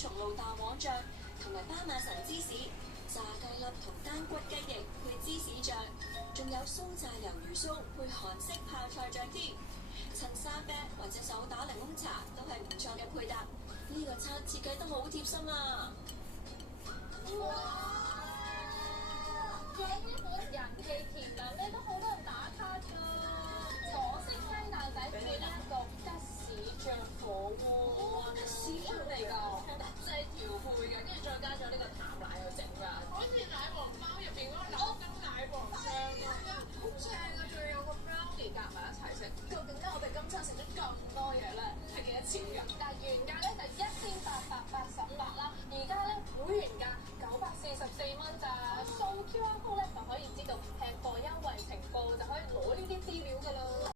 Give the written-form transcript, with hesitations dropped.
松露大黃醬同埋巴馬神芝士，炸雞粒同單骨雞翼配芝士醬，仲有酥炸魷魚酥配韓式泡菜醬添。襯沙啤或者手打檸檬茶都係唔錯嘅配搭。呢個餐設計得好貼心啊！哇！仲有呢款人氣甜涼咧，都好多人打卡㗎。左式雞蛋仔配呢一個吉士醬火鍋，哇！吉士醬嚟㗎。